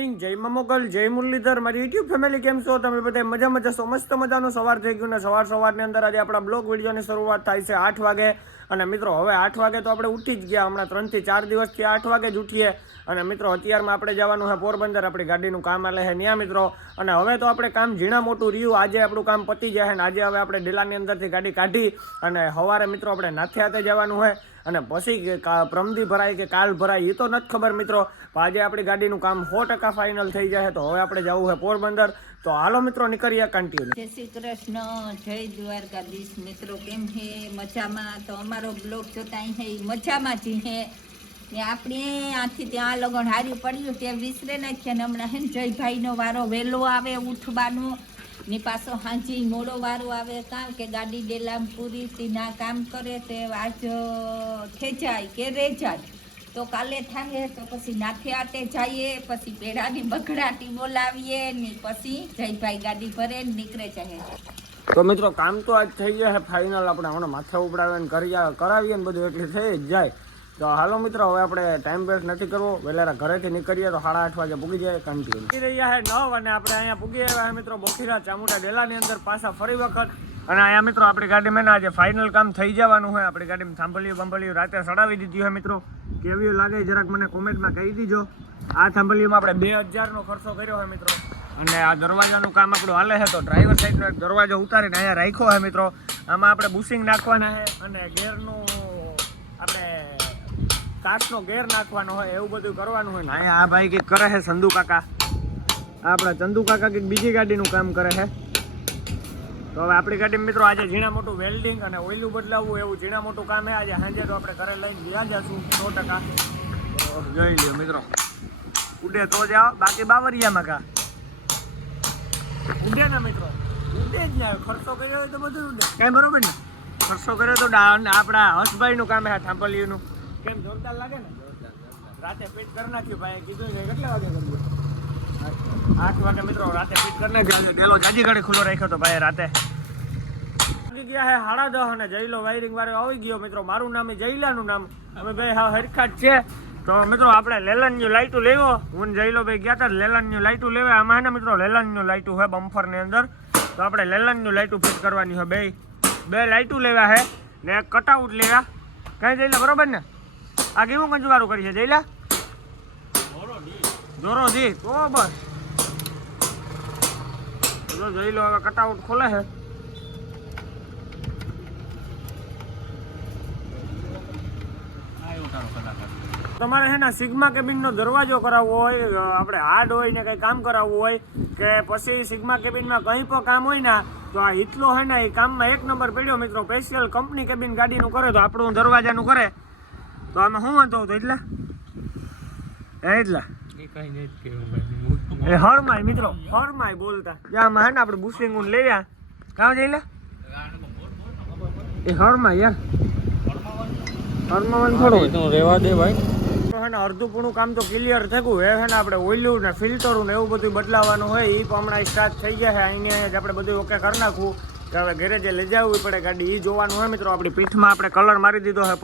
જય મોગલ, જય મુરલીધર, મારી યુટ્યુબ ફેમિલી કેમ છો તમે બધા? મજા છો? મસ્ત મજાનું સવાર થઈ ગયું ને સવારની અંદર આજે આપણા બ્લોગ વિડીયોની શરૂઆત થાય છે 8 વાગે. અને મિત્રો હવે 8 વાગે તો આપણે ઉઠી જ ગયા. હમણાં 3 થી 4 દિવસથી 8 વાગે જ ઉઠીએ. અને મિત્રો અત્યારમાં આપણે જવાનું છે પોરબંદર, આપણી ગાડીનું કામ આલે છે ત્યાં મિત્રો. અને હવે તો આપણે કામ ઝીણા મોટું રહ્યું, આજે આપણું કામ પતી જાય છે. આજે હવે આપણે ડેલાની અંદરથી ગાડી કાઢી અને સવારે મિત્રો આપણે નાથે હાથે જવાનું હોય. અને પછી પ્રમદી ભરાય કે કાલ ભરાય એ તો નથી ખબર મિત્રો. આજે આપણી ગાડીનું કામ 100% ફાઇનલ થઈ જાય. તો હવે આપણે જવું છે પોરબંદર. તો હાલો મિત્રો નીકળીએ કન્ટિન્યુ. જય શ્રી કૃષ્ણ, જય દ્વારકાધીશ. મિત્રો કેમ છે? મજામાં? તો અમારો બ્લોગ જોતા હે મજામાં જ હે ને. આપણે આથી ત્યાં લગન હાર્યું પડ્યું તે વિસરે નાખ્યા ને હમણાં હે ને જયભાઈનો વારો વહેલો આવે ઉઠવાનો ને પાછો હાંજી મોડો વારો આવે. કારણ કે ગાડી ડેલામ પૂરી ના કામ કરે તે આજ ખેંચાય કે રે જાય તો કાલે થાય તો પછી નાથે આટે જઈએ, પછી પેડાની બગડાટી બોલાવીએ ને પછી જયભાઈ ગાડી ભરે ને નીકળે જાય. તો મિત્રો કામ તો આજ થઈ ગયા છે ફાઇનલ. આપણે હમણાં માથે ઉપડાવે ને કરાવીએ ને બધું એટલે થઈ જ જાય. તો હાલો મિત્રો હવે આપણે ટાઈમ વેસ્ટ નથી કરવો, વહેલા ઘરેથી નીકળીએ તો 8:30 વાગે પૂગી જાય કન્ટિન્યુ. પૂગી રહ્યા છે 9 અને આપણે અહીંયા પૂગી આવ્યા છે મિત્રો બોખીરા ચામુંડા ડેલાની અંદર પાછા ફરી વખત. અને અહીંયા મિત્રો આપણી ગાડીમાં આજે ફાઇનલ કામ થઈ જવાનું હોય. આપણી ગાડીમાં થાંભલિયું રાતે સડાવી દીધી હોય મિત્રો. કેવી લાગે જરાક મને કોમેન્ટમાં કહી દીજો. આ થાંભલિયુંમાં આપણે 2000નો ખર્ચો કર્યો હોય મિત્રો. અને આ દરવાજાનું કામ આપણું હાલે છે તો ડ્રાઈવર સાઈડનો એક દરવાજો ઉતારીને અહીંયા રાખ્યો છે મિત્રો. આમાં આપણે બુશિંગ નાખવાના છે અને ગેરનું આપણે કાચનો ગેર નાખવાનો હોય, એવું બધું કરવાનું હોય ને. અહીંયા આ ભાઈ કંઈક કરે છે ચંદુ કાકા, આપણા ચંદુ કાકા કંઈક બીજી ગાડીનું કામ કરે છે. તો હવે આપણી ગાડીમાં મિત્રો આજે ઝીણા મોટું વેલ્ડિંગ અને ઓઇલું બદલાવવું એવું ઝીણા મોટું કામ છે. આજે સાંજે તો આપણે ઘરે લઈને ગયા જશું 100%. જોઈ લ્યો મિત્રો, ઉડે તો જાઓ, બાકી બાવરિયામાં કા ઉડે ને મિત્રો, ઉડે જ ને. ખર્ચો કર્યો હોય તો બધું ઉડે, કઈ બરોબર ને. ખર્ચો કર્યો તો આપણા હર્ષભાઈનું કામ છે થાંભલિયુંનું. કેમ જોરદાર લાગે ને? રાતે ફિટ કરી નાખ્યું ભાઈ, કીધું છે કેટલા વાગે કર્યું? 8 વાગે મિત્રો રાતે ફિટ કરી નાખ્યું. ડેલો જાજી ઘડી ખુલ્લો રાખ્યો તો ભાઈ રાતે. ગયા હે 10:30 અને જયલો વાયરિંગ વાળો આવી ગયો મિત્રો. મારું નામ જયલાનું નામ, અમે ભાઈ હા હરખા જ છે. તો મિત્રો આપણે લેલનની લાઇટું લેવો, હું જયલો ભાઈ ગયા હતા લેલનની લાઇટું લેવા. આમાં ને મિત્રો લેલનની લાઇટું હોય બમ્ફરની અંદર. તો આપણે લેલનની લાઇટું ફિટ કરવાની હોય. બે લાઇટું લેવા હે ને એક કટઆઉટ લેવા. કઈ જયલા બરોબર ને? આ કેવું કંજવારું કરી છે જયલા? જોરો દી તો બસ જો જોઈ લો. હવે કટઆઉટ ખોલે છે. તમારે છે ને સિગ્મા કેબિનનો દરવાજો કરાવવો હોય, આપણે હાર્ડ હોય ને કંઈ કામ કરાવવું હોય કે પછી સિગ્મા કેબિનમાં કંઈ પણ કામ હોય ને તો આ હિતલો છે ને એ કામમાં 1 નંબર પડ્યો મિત્રો. સ્પેશિયલ કંપની કેબિન ગાડીનું કરે તો આપણું દરવાજાનું કરે તો આમાં શું વાંધો હતો? એટલા એ હરમાય મિત્રો, હરમાય બોલતા આમાં હે ને આપણે બુશિંગ લેવા કામ જઈ એ હરમાય યાર, હરમાવાનું થોડું રેવા દે ભાઈ. અડધું પૂણું કામ તો ક્લિયર થયું હે ને. આપણે ઓઇલું ને ફિલ્ટરું ને એવું બધું બદલાવાનું હોય એ પણ હમણાં સ્ટાર્ટ થઈ ગયા છે. અહીંયા જ આપણે બધું ઓકે કરી નાખવું કે હવે ગેરેજે લઈ જવું પડે ગાડી, એ જોવાનું હોય મિત્રો. આપણી પીઠમાં આપણે કલર મારી દીધો છે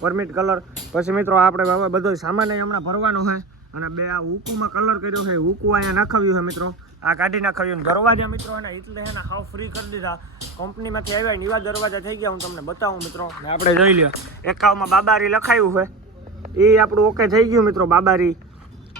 પરમિટ કલર. પછી મિત્રો આપણે હવે બધો સામાન હમણાં ભરવાનો છે. અને બે આ હુકુમાં કલર કર્યો છે, હુકુ અહીંયા નાખાવ્યું છે મિત્રો. આ કાઢી નાખાવ્યું. દરવાજા મિત્રો એને એટલે એને હાવ ફ્રી કરી દીધા. કંપનીમાંથી આવ્યા ને એવા દરવાજા થઈ ગયા. હું તમને બતાવું મિત્રો. આપણે જોઈ લ્યો 51માં બાબારી લખાયું છે, એ આપણું ઓકે થઈ ગયું મિત્રો. બાબારી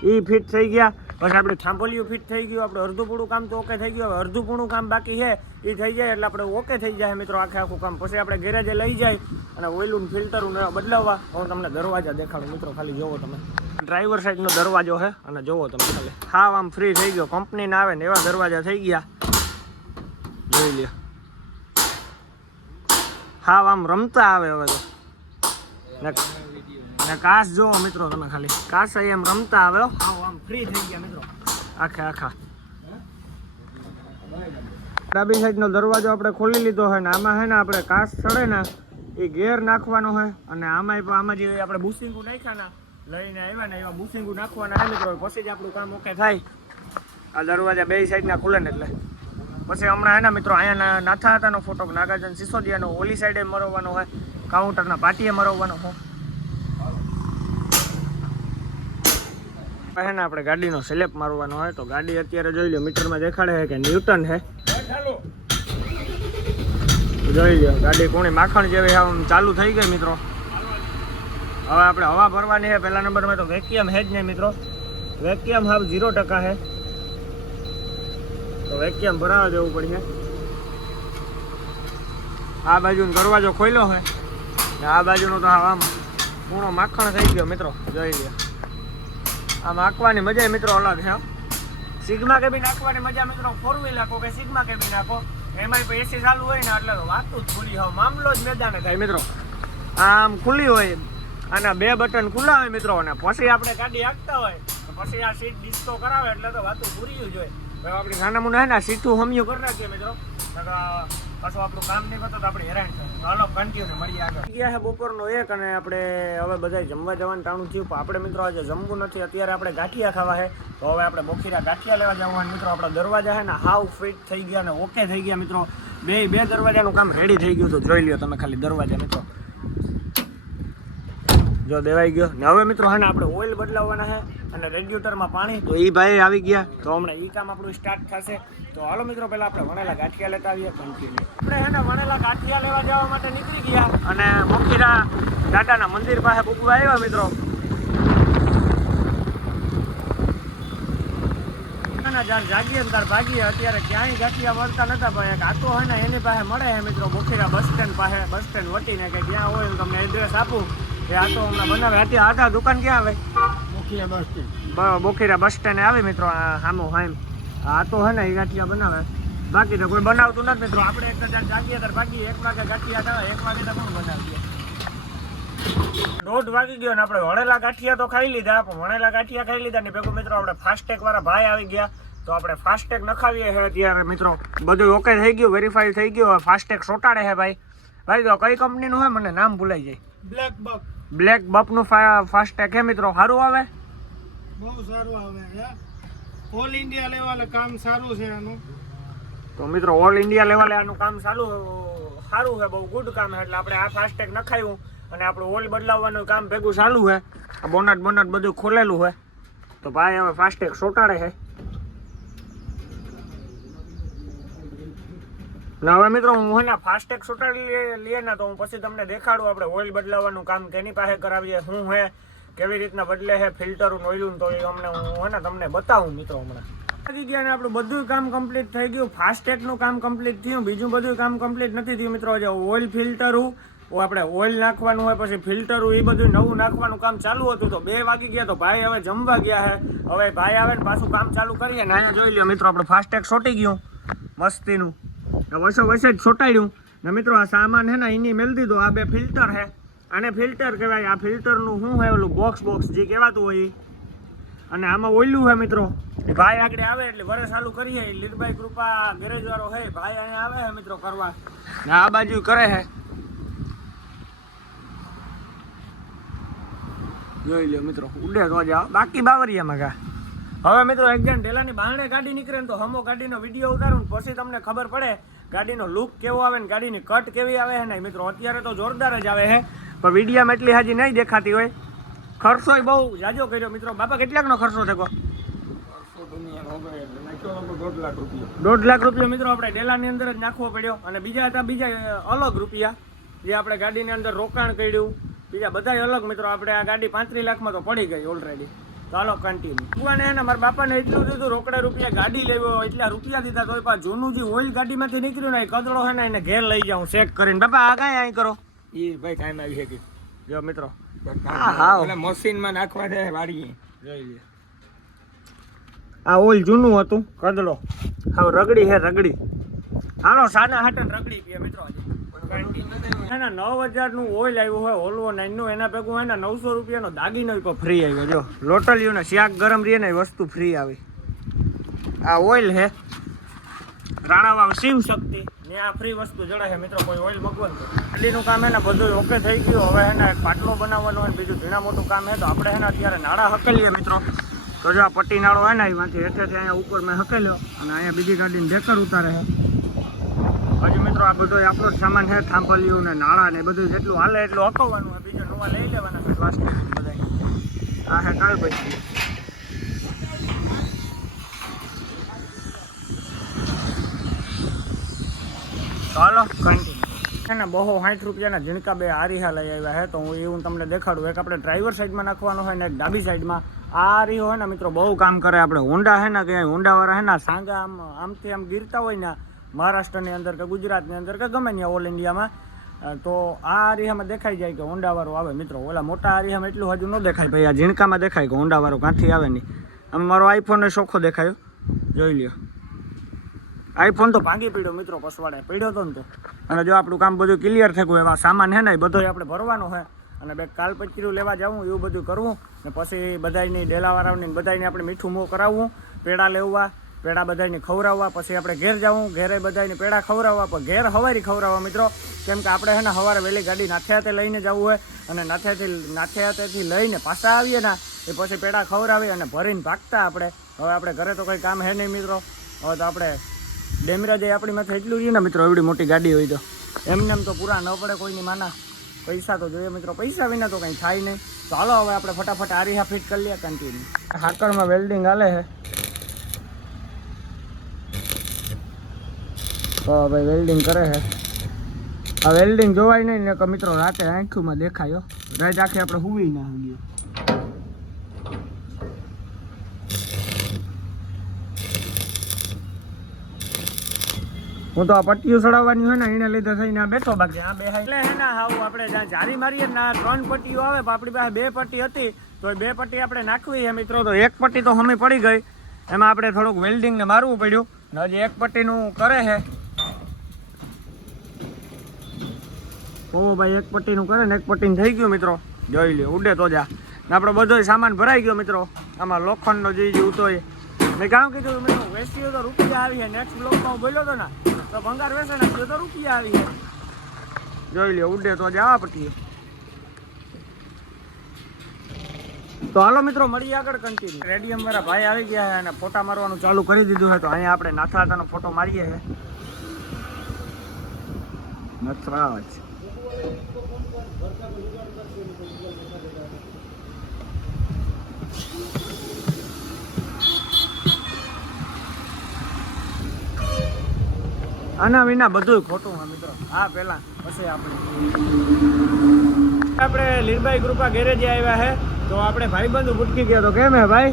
એ ફિટ થઈ ગયા. પછી આપણે થાંભલિયું ફિટ થઈ ગયું. આપણે અડધું પૂણું કામ તો ઓકે થઈ ગયું. હવે અડધું પૂણું કામ બાકી છે એ થઈ જાય એટલે આપણે ઓકે થઈ જાય મિત્રો આખું કામ. પછી આપણે ગેરેજે લઈ જાય અને ઓઇલું ફિલ્ટરું બદલાવવા. હું તમને દરવાજા દેખાડું મિત્રો, ખાલી જોવો તમે. ડ્રાઈવર સાઈડનો દરવાજો છે અને જોવો તમે ખાલી. હાવ આમ ફ્રી થઈ ગયો. કંપનીના આવે ને એવા દરવાજા થઈ ગયા. જોઈ લ્યો, હાવ આમ રમતા આવે હવે તો. ને કાચ જોવો મિત્રો તમે ખાલી, કાચ એમ રમતા આવે. હાવ આમ ફ્રી થઈ ગયા મિત્રો આખા. ડાબી સાઈડનો દરવાજો આપણે ખોલી લીધો છે ને આમાં છે ને આપણે કાચ ચડે ને એ ગેર નાખવાનો હોય. અને આમાં જે આપણે બુશિંગું નાખ્યા લઈને આવ્યા ને એવા બુશિંગું નાખવાના છે મિત્રો. પછી જ આપણું કામ ઓકે થાય. આ દરવાજા બે સાઈડના ખુલે ને એટલે પછી હમણાં એના મિત્રો અહીંયા નાથા હતાનો ફોટો નાગાર્જુન સિસોદિયાનો ઓલી સાઈડે મરવવાનો હોય, કાઉન્ટરના પાટીએ મરવવાનો હોય. હે ને આપણે ગાડીનો સ્લેપ મારવાનો હોય તો ગાડી અત્યારે જોઈ લો મીટરમાં દેખાડે છે કે ન્યૂટન છે. જોઈ લો ગાડી કોણી માખણ જેવી આમ ચાલુ થઈ ગઈ મિત્રો. હવે આપણે હવા ભરવાની છે. પહેલા નંબરમાં તો વેક્યુમ છે જ નહીં મિત્રો. વેક્યુમ હાવ 0% છે તો વેક્યુમ ભરાવા દેવું પડશે. આ બાજુનો દરવાજો ખોલ્યો છે ને આ બાજુનો તો આમ પૂર્ણ માખણ થઈ ગયો મિત્રો. જોઈ લો આ નાખવાની મજા મિત્રો અલગ છે. સિગ્મા કેબી નાખવાની મજા મિત્રો 4 વ્હીલ નાખો કે સિગ્મા કેબી નાખો એમાં એસી ચાલુ હોય ને એટલે વાતું જ ખુલ્લી હોય મામલો જ મેદાને થાય મિત્રો. આમ ખુલ્લી હોય આના 2 બટન ખુલ્લા હોય મિત્રો અને પછી આપણે ગાડી હાંકતા હોય તો પછી આ સીટ ડિસ્કો કરાવે એટલે તો વાતું પૂરી જ હોય. હવે આપણે નાના મુના હે ને સીટું હમિયું કરી નાખીએ મિત્રો. પાછું આપણું કામ નહીં કરતો તો આપણે હેરાન થાય. હાલો કન્ટિન્યુ મળીએ આગળ. ગયા છે બપોરનો 1 અને આપણે હવે બધા જમવા જવાનું ટાણું થયું પણ આપણે મિત્રો આજે જમવું નથી. અત્યારે આપણે ગાંઠિયા ખાવા છે તો હવે આપણે બોખીરા ગાંઠિયા લેવા જવાનું મિત્રો. આપણા દરવાજા છે ને હાવ ફિટ થઈ ગયા અને ઓકે થઈ ગયા મિત્રો. બે દરવાજાનું કામ રેડી થઈ ગયું તો જોઈ લ્યો તમે ખાલી દરવાજા મિત્રો. જો દેવાઈ ગયો ને હવે મિત્રો હે ને આપણે ઓઇલ બદલાવવાના છે અને રેડિએટરમાં પાણી તો એ ભાઈ આવી ગયા તો હમણાં એ કામ આપણું સ્ટાર્ટ થશે. તો હાલો મિત્રો પહેલાં આપણે વણેલા ગાંઠિયા લેતા આવીએ કન્ટિન્યુ. આપણે હે ને વણેલા ગાંઠિયા લેવા જવા માટે નીકળી ગયા અને મોખીરા દાદાના મંદિર પાસે પૂકવા આવ્યા મિત્રો. જાગીએ ને તાર ભાગીએ. અત્યારે ક્યાંય ગાંઠિયા મળતા નતા પણ એક આતો હોય ને એની પાસે મળે છે મિત્રો. બોખીરા બસ સ્ટેન્ડ પાસે બસ સ્ટેન્ડ વટીને કે ક્યાં હોય તમને એડ્રેસ આપું એ આતો હમણાં બનાવે. આ દુકાન ક્યાં આવે? બોખીરા બસ સ્ટેન્ડ આવે મિત્રો. સામો હાઈમ આ તો હે ને એ ગાંઠિયા બનાવે. બાકી તો કોઈ બનાવતું નથી મિત્રો. આપણે એક હજાર જાગીએ ત્યારે ભાગીએ 1 વાગે ગાંઠિયા થાય 1 વાગે તો કોણ બનાવીએ. 1:30 વાગી ગયો ને આપણે વણેલા ગાંઠિયા તો ખાઈ લીધા પણ વણેલા ગાંઠિયા ખાઈ લીધા ને ભેગું મિત્રો આપણે ફાસ્ટેગ વાળા ભાઈ આવી ગયા તો આપણે ફાસ્ટેગ નખાવીએ છે અત્યારે મિત્રો. બધું ઓકે થઈ ગયું વેરીફાઈ થઈ ગયું. ફાસ્ટેગ સોટાડે છે ભાઈ. તો કઈ કંપનીનું હોય મને નામ ભૂલાઈ જાય. બ્લેક બપનું ફાસ્ટેગ છે મિત્રો. સારું આવે બહુ સારું આવે ઓલ ઇન્ડિયા લેવલે કામ સારું છે આનું. તો મિત્રો ઓલ ઇન્ડિયા લેવલે આનું કામ સારું છે બહુ ગુડ કામ છે. એટલે આપણે આ ફાસ્ટેગ નખાયું અને આપણું ઓઇલ બદલાવવાનું કામ ભેગું ચાલુ છે. બોનટ બધું ખોલેલું છે તો ભાઈ હવે ફાસ્ટેગ સોટાડે છે. ને હવે મિત્રો હું હે ને ફાસ્ટેગ સોટાડી લઈએ ને તો હું પછી તમને દેખાડું આપણે ઓઇલ બદલાવવાનું કામ કેની પાસે કરાવીએ શું હે કેવી રીતના બદલે છે ફિલ્ટરું ઓઇલું તો એ અમને હું હે ને તમને બતાવું મિત્રો. હમણાં લાગી ગયા ને આપણું બધું કામ કમ્પ્લીટ થઈ ગયું. ફાસ્ટેગનું કામ કમ્પ્લીટ થયું. બીજું બધું કામ કમ્પ્લીટ નથી થયું મિત્રો. જે ઓઇલ ફિલ્ટરું આપણે ઓઇલ નાખવાનું હોય પછી ફિલ્ટરું એ બધું નવું નાખવાનું કામ ચાલુ હતું તો 2 વાગી ગયા તો ભાઈ હવે જમવા ગયા છે. હવે ભાઈ આવે ને પાછું કામ ચાલુ કરીએ ને અહીંયા જોઈ લો મિત્રો આપણે ફાસ્ટેગ સોટી ગયું મસ્તીનું વસે જ સોટાડ્યું ને મિત્રો. આ સામાન છે ને એની મેળ દીધો. આ 2 ફિલ્ટર છે આને ફિલ્ટર કહેવાય. આ ફિલ્ટરનું શું હોય ઓલું બોક્સ જે કહેવાતું હોય અને આમાં ઓઇલું છે મિત્રો. ભાઈ આગળ આવે એટલે વરે ચાલુ કરીએ. લીરભાઈ કૃપા ગેરેજ વાળો છે ભાઈ અહીંયા આવે છે મિત્રો કરવા ને આ બાજુ કરે છે. જોઈ લો મિત્રો ઉડે તો જાઓ બાકી બાવરિયામાં કા. હવે મિત્રો એક જણ ઢેલાની બહાણે ગાડી નીકળે ને તો હમો ગાડીનો વિડીયો ઉતારું ને પછી તમને ખબર પડે ગાડીનો લુક કેવો આવે ને ગાડીની કટ કેવી આવે છે ને મિત્રો. અત્યારે તો જોરદાર જ આવે છે પણ વિડીયામાં એટલી હાજી નહીં દેખાતી હોય. ખર્ચો બહુ જાજો કર્યો મિત્રો. બાપા કેટલાકનો ખર્ચો થયો? 1.5 લાખ રૂપિયા મિત્રો આપણે ડેલાની અંદર જ નાખવો પડ્યો. અને બીજા હતા બીજા અલગ રૂપિયા જે આપણે ગાડીની અંદર રોકાણ કર્યું બીજા બધા અલગ મિત્રો. આપણે આ ગાડી 35 લાખમાં તો પડી ગઈ ઓલરેડી. ચાલો કન્ટિન્યુ. ભગવાને હે ને મારા બાપાને એટલું દીધું રોકડા રૂપિયા ગાડી લેવો એટલા રૂપિયા દીધા તો પણ જૂનું જે ઓઇલ ગાડીમાંથી નીકળ્યું ને એ કચરો છે ને એને ઘેર લઈ જાઉં ચેક કરીને. બાપા આ કાંઈ અહીં કરો એ ભાઈ કાંઈ આવી શકે જો મિત્રો. હા મશીનમાં નાખવા દે વાળીએ જોઈ લે. આ ઓઇલ જૂનું હતું કદડો હવે રગડી હે રગડી. હાલો સાના હાટન રગડી પીએ મિત્રો. એના 9000 નું ઓઇલ આવ્યું હોય ઓલવો 9 નું એના ભેગું હોય ને 900 રૂપિયાનો દાગીનો ફ્રી આવ્યો. જો લોટલિયું ને શાક ગરમ રહીએ ને વસ્તુ ફ્રી આવી. આ ઓઇલ હે રાણાવાવ શિવ શક્તિ ને આ ફ્રી વસ્તુ જડે છે મિત્રો. કોઈ ઓઇલ મગવાનું ગાડીનું કામ હે ને બધું ઓકે થઈ ગયું. હવે હે ને પાટલો બનાવવાનો હોય બીજું ઝીણા મોટું કામ હે તો આપણે હે ને અત્યારે નાળા હકેલીએ મિત્રો. તો જો આ પટ્ટી નાળો હોય ને એમાંથી હેઠેથી અહીંયા ઉપર મેં હકેલ્યો અને અહીંયા બીજી ગાડીને ડેકર ઉતારે છે. હજી મિત્રો આ બધો આપણો જ સામાન છે. થાંભલિયું ને નાળા ને બધું જેટલું હાલે એટલું હકવવાનું હોય. બીજા નવા લઈ લેવાના છે પ્લાસ્ટિક બધા. આ હે કાલ પછી તો હાલો કન્ટિન્યુ ને બહુ 60 રૂપિયાના ઝીણકા બે આરીહા લઈ આવ્યા છે. તો હું એવું તમને દેખાડું. એક આપણે ડ્રાઈવર સાઈડમાં નાખવાનો હોય ને એક ડાબી સાઈડમાં. આ આરીહો હોય ને મિત્રો બહુ કામ કરે. આપણે હોન્ડા છે ને કે હોન્ડાવાળા છે ને સાંગા આમથી આમ ગીરતા હોય ને મહારાષ્ટ્રની અંદર કે ગુજરાતની અંદર કે ગમે ત્યાં ઓલ ઇન્ડિયામાં, તો આ આરીહામાં દેખાઈ જાય કે હોન્ડાવાળો આવે મિત્રો. ઓલા મોટા આરીહામાં એટલું હજુ ન દેખાય ભાઈ. આ ઝીણકામાં દેખાય કે હોન્ડાવાળો ક્યાંથી આવે નહીં. આમ મારો આઈફોન ચોખ્ખો દેખાયો, જોઈ લ્યો. આઈફોન તો ભાંગી પડ્યો મિત્રો, પસવાડે પડ્યો હતો ને તો. અને જો આપણું કામ બધું ક્લિયર થઈ ગયું. એવા સામાન છે ને એ બધો આપણે ભરવાનો છે અને બે કાલપચીરું લેવા જવું, એવું બધું કરવું ને પછી બધાની ડેલાવાળાની બધાને આપણે મીઠું મોં કરાવવું, પેડા લેવા, પેડા બધાને ખવડાવવા, પછી આપણે ઘેર જવું, ઘેરે બધાને પેડા ખવડાવવા. પણ ઘેર હવારી ખવડાવવા મિત્રો, કેમ કે આપણે છે ને સવારે વહેલી ગાડી નાથિયાતે લઈને જવું હોય અને નાથિયાતેથી લઈને પાછા આવીએ ને એ પછી પેડા ખવડાવી અને ભરીને ભાગતા આપણે. હવે આપણે ઘરે તો કંઈ કામ હે નહીં મિત્રો. હવે તો આપણે ડેમરા જાય આપણી માથે એટલું રહ્યું ને મિત્રો. એવડી મોટી ગાડી હોય તો એમને એમ તો પૂરા ન પડે કોઈની માના. પૈસા તો જોઈએ મિત્રો, પૈસા વિના તો કંઈ થાય નહીં. તો હાલો હવે આપણે ફટાફટ આરીહા ફિટ કરી લઈએ કન્ટિન્યુ. હાકરમાં વેલ્ડિંગ હાલે છે. તો ભાઈ વેલ્ડિંગ કરે છે. આ વેલ્ડિંગ જોવાય નહીં ને કે મિત્રો રાતે આંખોમાં દેખાયો. રાત આખી આપણે હુવી ના ગયો. હું તો આ પટ્ટીઓ ચડાવવાની હોય ને એને લીધે થઈને આ બેઠો. બાકી આ બેહાય એટલે હે ને હાવ આપણે જ્યાં જારી મારીએ ને 3 પટ્ટીઓ આવે, પણ આપણી પાસે 2 પટ્ટી હતી તો એ 2 પટ્ટી આપણે નાખવી છે મિત્રો. તો એક પટ્ટી તો હમી પડી ગઈ, એમાં આપણે થોડુંક વેલ્ડિંગને મારવું પડ્યું ને હજી એક પટ્ટીનું કરે છે. ઓ ભાઈ એક પટ્ટીનું કરે ને એક પટ્ટીનું થઈ ગયું મિત્રો, જોઈ લ્યો. ઉડે તો જા ને આપણો બધો સામાન ભરાઈ ગયો મિત્રો. આમાં લોખંડનો જે ઉતો એ મેં કામ કીધું મિત્રો, વેચીઓ તો રૂપિયા આવી છે. નેક્સ્ટ બ્લોકમાં હું બોલ્યો હતો ને તો ભંગાર વેચે નાખ્યો તો રૂપિયા આવી છે. જોઈ લ્યો ઉડે તો જવા પટ્ટીઓ. તો હાલો મિત્રો મળીએ આગળ કન્ટિન્યુ. રેડિયમ વાળા ભાઈ આવી ગયા છે અને ફોટા મારવાનું ચાલુ કરી દીધું છે. તો અહીંયા આપણે નાથરાટાનો ફોટો મારીએ છે. નથરાજ આના વિના બધું ખોટું હા મિત્રો. હા પેલા પછી આપણે લીલભાઈ કૃપા ગેરેજે આવ્યા છે. તો આપણે ભાઈબંધુ પૂટકી ગયો તો કેમ હે ભાઈ?